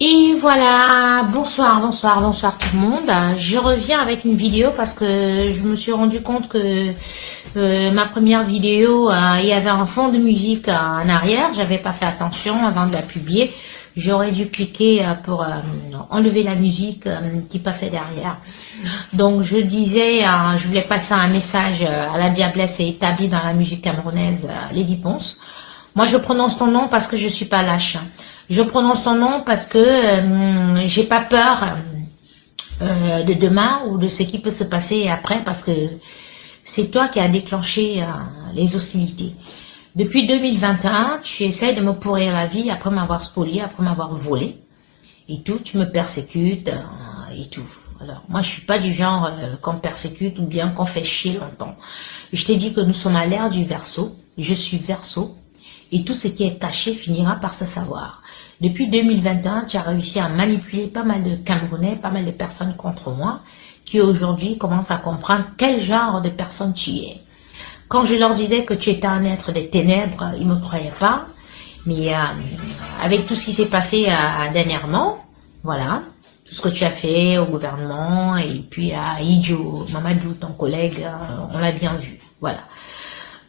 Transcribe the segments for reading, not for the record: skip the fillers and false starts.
Et voilà, bonsoir, bonsoir, bonsoir tout le monde. Je reviens avec une vidéo parce que je me suis rendu compte que ma première vidéo, il y avait un fond de musique en arrière. J'avais pas fait attention avant de la publier. J'aurais dû cliquer pour enlever la musique qui passait derrière. Donc je disais, je voulais passer un message à la diablesse et établie dans la musique camerounaise, Lady Ponce. Moi, je prononce ton nom parce que je suis pas lâche. Je prononce ton nom parce que j'ai pas peur de demain ou de ce qui peut se passer après parce que c'est toi qui as déclenché les hostilités. Depuis 2021, tu essaies de me pourrir la vie après m'avoir spolié, après m'avoir volé et tout. Tu me persécutes et tout. Alors, moi, je suis pas du genre qu'on persécute ou bien qu'on fait chier longtemps. Je t'ai dit que nous sommes à l'ère du Verseau. Je suis Verseau. Et tout ce qui est caché finira par se savoir. Depuis 2021, tu as réussi à manipuler pas mal de Camerounais, pas mal de personnes contre moi, qui aujourd'hui commencent à comprendre quel genre de personne tu es. Quand je leur disais que tu étais un être des ténèbres, ils ne me croyaient pas. Mais avec tout ce qui s'est passé dernièrement, voilà, tout ce que tu as fait au gouvernement, et puis à Idjo, Mamadou, ton collègue, on l'a bien vu. Voilà.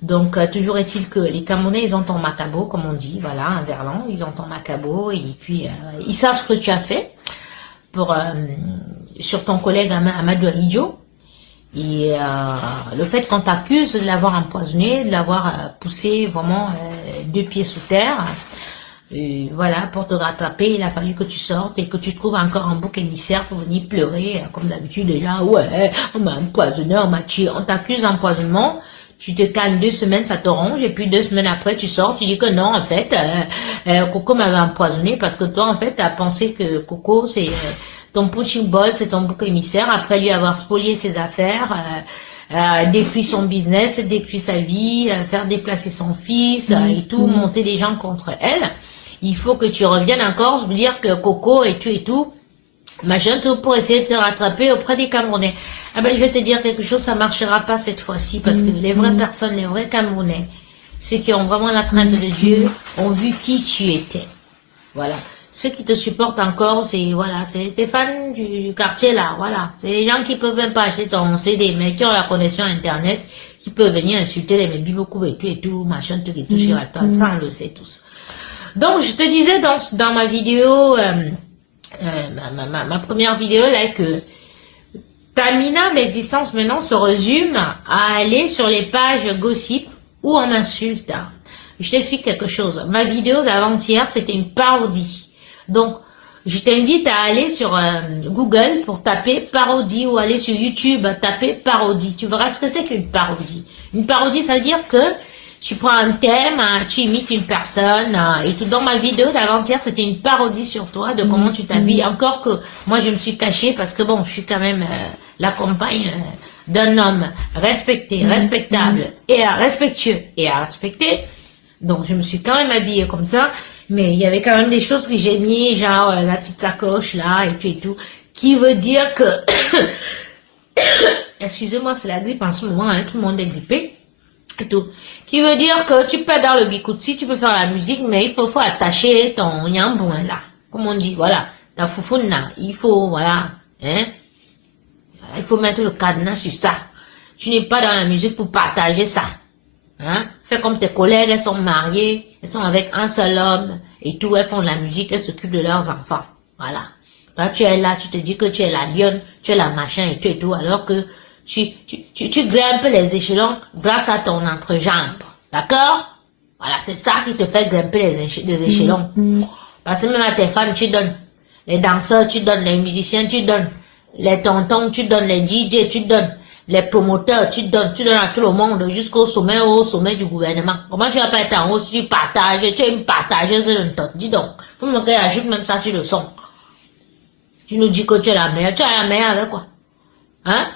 Donc, toujours est-il que les Camerounais, ils ont ton macabo, comme on dit, voilà, un verlan, ils ont ton macabo, et puis ils savent ce que tu as fait pour sur ton collègue Amadou Ahidjo. Et le fait qu'on t'accuse de l'avoir empoisonné, de l'avoir poussé vraiment 2 pieds sous terre, voilà, pour te rattraper, il a fallu que tu sortes et que tu trouves encore un bouc émissaire pour venir pleurer, comme d'habitude, déjà, ouais, on m'a empoisonné, on m'a tué, on t'accuse d'empoisonnement. Tu te calmes 2 semaines, ça te ronge, et puis 2 semaines après, tu sors, tu dis que non, en fait, Coco m'avait empoisonné parce que toi, en fait, t'as pensé que Coco, c'est ton punching ball, c'est ton bouc émissaire, après lui avoir spolié ses affaires, détruit son business, détruit sa vie, faire déplacer son fils, et tout, monter les gens contre elle. Il faut que tu reviennes encore, se dire que Coco et tout, machin, tout pour essayer de te rattraper auprès des Camerounais. Ah ben, je vais te dire quelque chose, ça marchera pas cette fois-ci, parce que les vraies personnes, les vrais Camerounais, ceux qui ont vraiment la crainte de Dieu, ont vu qui tu étais. Voilà. Ceux qui te supportent encore, c'est, voilà, c'est tes fans du quartier là, voilà. C'est les gens qui peuvent même pas acheter ton CD, mais qui ont la connexion Internet, qui peuvent venir insulter les mébis beaucoup et tout, machin, tout et tout sur la toile. Ça, on le sait tous. Donc, je te disais dans ma vidéo, ma première vidéo là, que ta minable existence maintenant se résume à aller sur les pages gossip où on m'insulte. Je t'explique quelque chose. Ma vidéo d'avant-hier, c'était une parodie. Donc, je t'invite à aller sur Google pour taper parodie ou aller sur YouTube, taper parodie. Tu verras ce que c'est qu'une parodie. Une parodie, ça veut dire que tu prends un thème, tu imites une personne, et tout. Dans ma vidéo d'avant-hier, c'était une parodie sur toi, de comment tu t'habilles. Encore que moi, je me suis cachée parce que bon, je suis quand même la compagne d'un homme respecté, respectable, et respectueux, et à respecter. Donc, je me suis quand même habillée comme ça, mais il y avait quand même des choses que j'ai mis, genre la petite sacoche là, et tout, qui veut dire que... Excusez-moi, c'est la grippe en ce moment, hein, tout le monde est grippé. Et tout. Qui veut dire que tu peux dans le bikutsi, tu peux faire la musique, mais il faut attacher ton yambouin là. Comme on dit, voilà. Ta foufoune là. Il faut, voilà. Hein. Il faut mettre le cadenas sur ça. Tu n'es pas dans la musique pour partager ça. Hein. Fais comme tes collègues, elles sont mariées, elles sont avec un seul homme, et tout, elles font de la musique, elles s'occupent de leurs enfants. Voilà. Toi, tu es là, tu te dis que tu es la lionne, tu es la machin et tout, alors que tu grimpes les échelons grâce à ton entrejambe. D'accord? Voilà, c'est ça qui te fait grimper les échelons. Parce que même à tes fans, tu donnes. Les danseurs, tu donnes. Les musiciens, tu donnes. Les tontons, tu donnes. Les DJ, tu donnes. Les promoteurs, tu donnes. Tu donnes à tout le monde jusqu'au sommet du gouvernement. Comment tu vas pas être en haut si tu partages? Tu es une partageuse de ton. Dis donc. Faut me que ajoute même ça sur le son. Tu nous dis que tu es la meilleure. Tu es la meilleure avec quoi? Hein?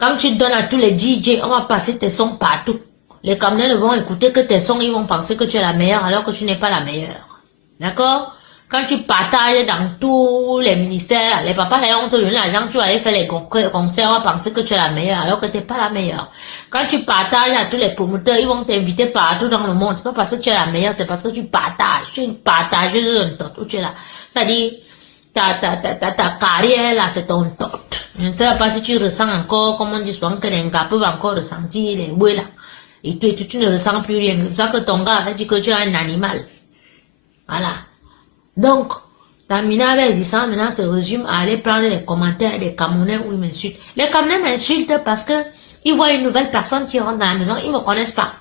Quand tu donnes à tous les DJ, on va passer tes sons partout. Les Camerounais ne vont écouter que tes sons, ils vont penser que tu es la meilleure alors que tu n'es pas la meilleure. D'accord? Quand tu partages dans tous les ministères, les papas, là, on te donne l'argent, tu vas aller faire les concerts, on va penser que tu es la meilleure, alors que tu n'es pas la meilleure. Quand tu partages à tous les promoteurs, ils vont t'inviter partout dans le monde. C'est pas parce que tu es la meilleure, c'est parce que tu partages. Tu es une partageuse de ton tu es là. C'est-à-dire, ta carrière, là, c'est ton tot. Je ne sais pas si tu ressens encore, comme on dit souvent, que les gars peuvent encore ressentir les bouées, là. Et tu ne ressens plus rien. C'est ça que ton gars a dit que tu es un animal. Voilà. Donc, terminé avec les histoires, maintenant se résume à aller prendre les commentaires des Camerounais où ils m'insultent. Les Camerounais m'insultent parce que ils voient une nouvelle personne qui rentre dans la maison, ils me connaissent pas.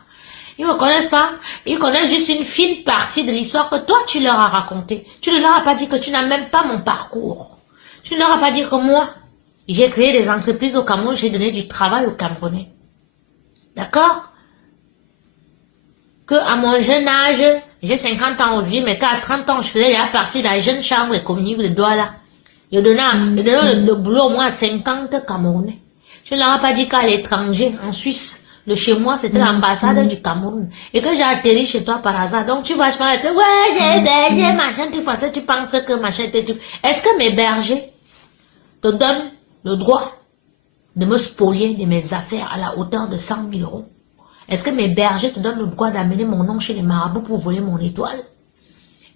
Ils me connaissent pas, ils connaissent juste une fine partie de l'histoire que toi tu leur as racontée. Tu ne leur as pas dit que tu n'as même pas mon parcours. Tu ne leur as pas dit que moi, j'ai créé des entreprises au Cameroun, j'ai donné du travail aux Camerounais. D'accord? Que à mon jeune âge, j'ai 50 ans aujourd'hui, mais qu'à 30 ans, je faisais déjà partie de la jeune chambre économique de Douala. Je donnais le boulot au moins à 50 Camerounais. Je ne leur ai pas dit qu'à l'étranger, en Suisse, le chez moi, c'était l'ambassade du Cameroun. Et que j'ai atterri chez toi par hasard. Donc tu vas, je parle, ouais, j'ai hébergé, machin, tu penses que machin, tout. Est-ce que mes bergers te donnent le droit de me spolier de mes affaires à la hauteur de 100 000 euros? Est-ce que mes bergers te donnent le droit d'amener mon nom chez les marabouts pour voler mon étoile?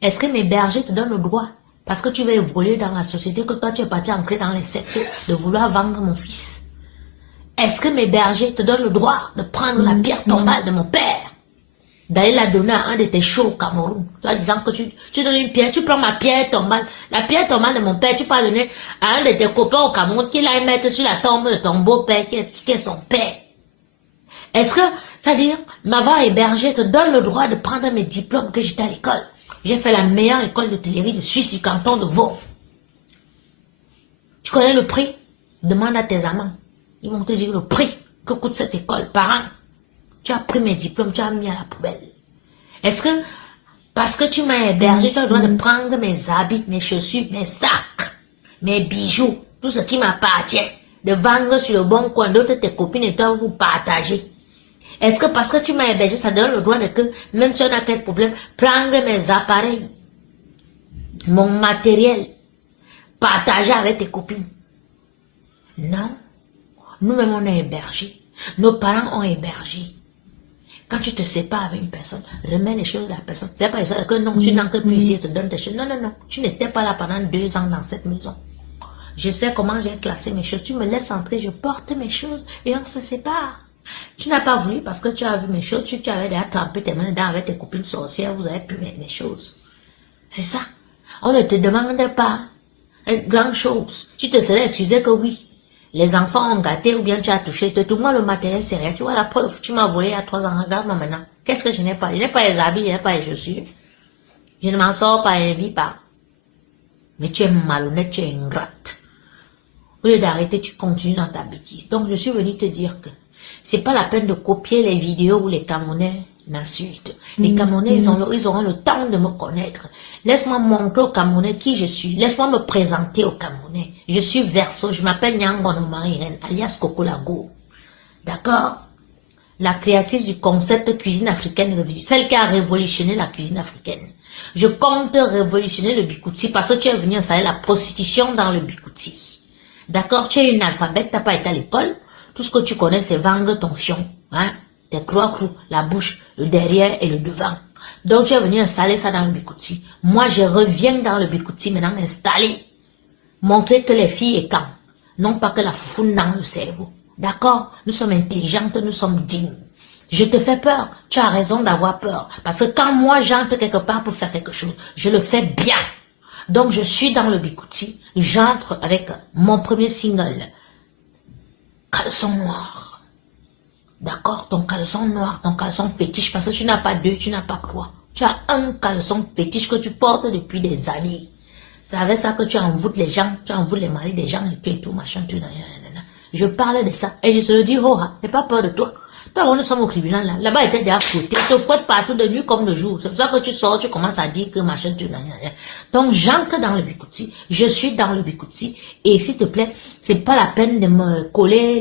Est-ce que mes bergers te donnent le droit, parce que tu vas évoluer dans la société, que toi tu es parti ancrer dans les sectes, de vouloir vendre mon fils? Est-ce que mes bergers te donnent le droit de prendre la pierre tombale de mon père, d'aller la donner à un de tes shows au Cameroun, en disant que tu donnes une pierre, tu prends ma pierre tombale, la pierre tombale de mon père, tu peux la donner à un de tes copains au Cameroun qui l'aille mettre sur la tombe de ton beau-père qui est son père? Est-ce que, c'est-à-dire, m'avoir hébergé te donne le droit de prendre mes diplômes que j'étais à l'école? J'ai fait la meilleure école d'hôtellerie de Suisse du canton de Vaud. Tu connais le prix? Demande à tes amants. Ils vont te dire le prix que coûte cette école par an. Tu as pris mes diplômes, tu as mis à la poubelle. Est-ce que, parce que tu m'as hébergé, tu as le droit de prendre mes habits, mes chaussures, mes sacs, mes bijoux, tout ce qui m'appartient, de vendre sur le bon coin, d'autres tes copines et toi vous partagez? Est-ce que parce que tu m'as hébergé, ça donne le droit de que, même si on a quel problème, prendre mes appareils, mon matériel, partager avec tes copines? Non. Nous-mêmes, on est hébergés. Nos parents ont hébergé. Quand tu te sépares avec une personne, remets les choses à la personne. C'est pas ça que non, tu n'entres plus ici et te donne tes choses. Non, non, non. Tu n'étais pas là pendant 2 ans dans cette maison. Je sais comment j'ai classé mes choses. Tu me laisses entrer, je porte mes choses et on se sépare. Tu n'as pas voulu parce que tu as vu mes choses, tu avais déjà trempé tes mains dedans avec tes copines sorcières, vous avez pu mettre mes choses. C'est ça. On ne te demande pas grand chose. Tu te serais excusé que oui, les enfants ont gâté ou bien tu as touché tout. Moi, le matériel, c'est rien. Tu vois la preuve, tu m'as volé à 3 ans. Regarde-moi maintenant. Qu'est-ce que je n'ai pas? Je n'ai pas les habits, je n'ai pas les chaussures. Je ne m'en sors pas, je ne vis pas. Mais tu es malhonnête, tu es ingrate. Au lieu d'arrêter, tu continues dans ta bêtise. Donc, je suis venu te dire que c'est pas la peine de copier les vidéos où les Camerounais m'insultent. Les Camerounais, ils auront le temps de me connaître. Laisse-moi montrer aux Camerounais qui je suis. Laisse-moi me présenter aux Camerounais. Je suis Verso, je m'appelle Nyangono Marie-Reine, alias Coco Lago. D'accord? La créatrice du concept cuisine africaine, celle qui a révolutionné la cuisine africaine. Je compte révolutionner le bikouti parce que tu es venu installer la prostitution dans le bikouti. D'accord? Tu es une alphabète, tu n'as pas été à l'école. Tout ce que tu connais, c'est vendre ton fion, hein, tes croix-clous, la bouche, le derrière et le devant. Donc, tu es venu installer ça dans le bikouti. Moi, je reviens dans le bikouti maintenant m'installer. Montrer que les filles étant, non pas que la foufoune dans le cerveau. D'accord? Nous sommes intelligentes, nous sommes dignes. Je te fais peur. Tu as raison d'avoir peur. Parce que quand moi, j'entre quelque part pour faire quelque chose, je le fais bien. Donc, je suis dans le bikouti. J'entre avec mon premier single. Caleçon noir. D'accord? Ton caleçon noir, ton caleçon fétiche, parce que tu n'as pas 2, tu n'as pas 3. Tu as un caleçon fétiche que tu portes depuis des années. C'est avec ça que tu envoûtes les gens, tu envoûtes les maris des gens et tout, machin, tout, nanana. Je parlais de ça et je te le dis, oh, n'aie pas peur de toi. Toi, nous sommes au tribunal là. Là-bas, il était déjà fouetté. Il te fouette partout de nuit comme de jour. C'est pour ça que tu sors, tu commences à dire que machin, tu nanana. Donc, j'entre dans le bikouti. Je suis dans le bikouti. Et s'il te plaît, c'est pas la peine de me coller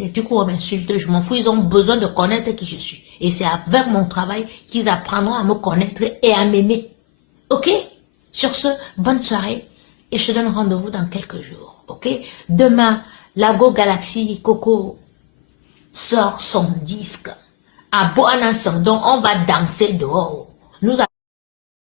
les trucs où on m'insulte. Je m'en fous. Ils ont besoin de connaître qui je suis. Et c'est avec mon travail qu'ils apprendront à me connaître et à m'aimer. Ok? Sur ce, bonne soirée et je te donne rendez-vous dans quelques jours, ok? Demain, Lago Galaxy Coco sort son disque à Boanasson, donc on va danser dehors. Nous